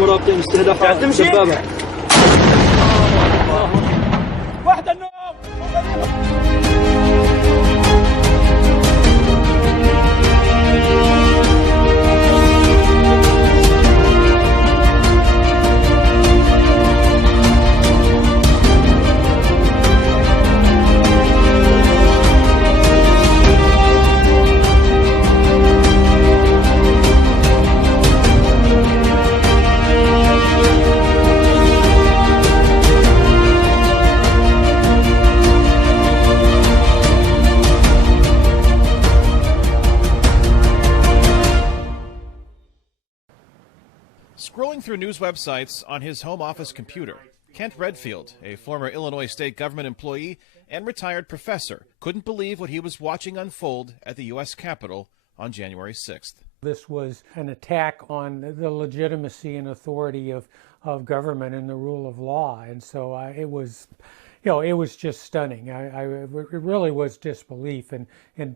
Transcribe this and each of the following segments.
مرابطين استهداف الدبابة. واحد النوم. Scrolling through news websites on his home office computer, Kent Redfield, a former Illinois state government employee and retired professor, couldn't believe what he was watching unfold at the U.S. Capitol on January 6th. This was an attack on the legitimacy and authority of government and the rule of law, and so it was, it was just stunning. It really was disbelief and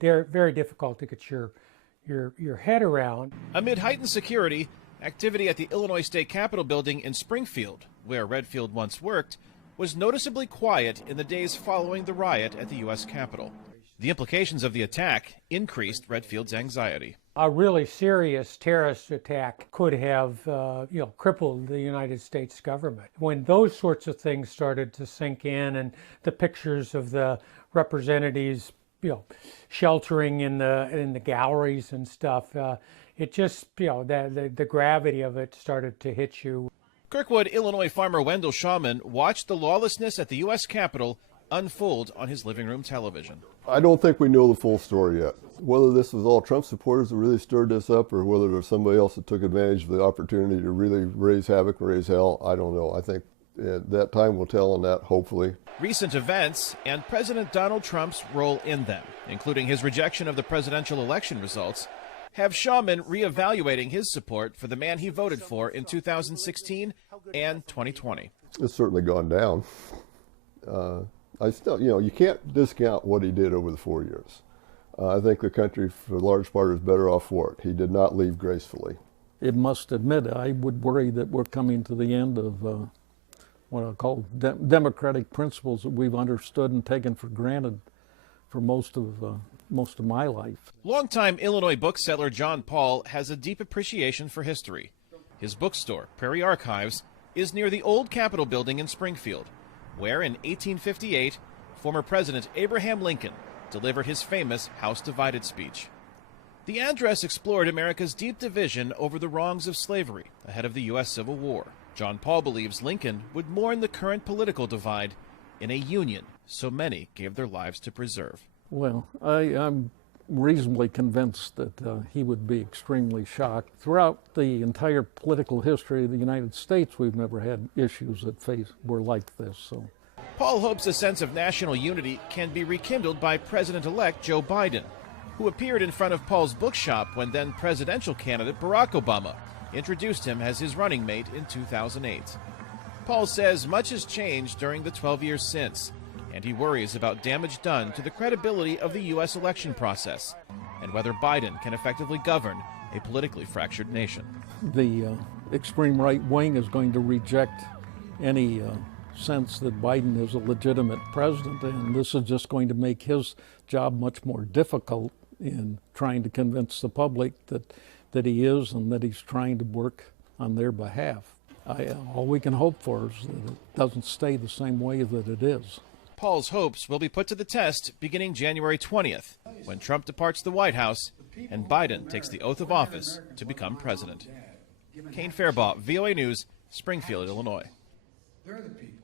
very difficult to get your head around. Amid heightened security, activity at the Illinois State Capitol building in Springfield, where Redfield once worked, was noticeably quiet in the days following the riot at the U.S. Capitol. The implications of the attack increased Redfield's anxiety. A really serious terrorist attack could have, crippled the United States government. When those sorts of things started to sink in, and the pictures of the representatives, sheltering in the galleries and stuff, it just, the gravity of it started to hit you. Kirkwood, Illinois farmer Wendell Shawman watched the lawlessness at the U.S. Capitol unfold on his living room television. I don't think we know the full story yet. Whether this was all Trump supporters that really stirred this up, or whether there was somebody else that took advantage of the opportunity to really raise havoc and raise hell, I don't know. I think that time will tell on that, hopefully. Recent events and President Donald Trump's role in them, including his rejection of the presidential election results, have Shawman reevaluating his support for the man he voted for in 2016 and 2020. It's certainly gone down. I still, you can't discount what he did over the 4 years. I think the country, for a large part, is better off for it. He did not leave gracefully. It must admit, I would worry that we're coming to the end of what I call democratic principles that we've understood and taken for granted for most of my life. Longtime Illinois bookseller John Paul has a deep appreciation for history. His bookstore, Prairie Archives, is near the old Capitol building in Springfield, where in 1858, former President Abraham Lincoln delivered his famous House Divided speech. The address explored America's deep division over the wrongs of slavery ahead of the U.S. Civil War. John Paul believes Lincoln would mourn the current political divide in a union so many gave their lives to preserve. Well, I'm reasonably convinced that he would be extremely shocked. Throughout the entire political history of the United States, we've never had issues that were like this. So, Paul hopes a sense of national unity can be rekindled by President-elect Joe Biden, who appeared in front of Paul's bookshop when then presidential candidate Barack Obama introduced him as his running mate in 2008. Paul says much has changed during the 12 years since, and he worries about damage done to the credibility of the U.S. election process and whether Biden can effectively govern a politically fractured nation. The extreme right wing is going to reject any sense that Biden is a legitimate president, and this is just going to make his job much more difficult in trying to convince the public that he is and that he's trying to work on their behalf. All we can hope for is that it doesn't stay the same way that it is. Paul's hopes will be put to the test beginning January 20th, when Trump departs the White House and Biden takes the oath of office to become president. Kane Farabaugh, VOA News, Springfield, Illinois. They're the people.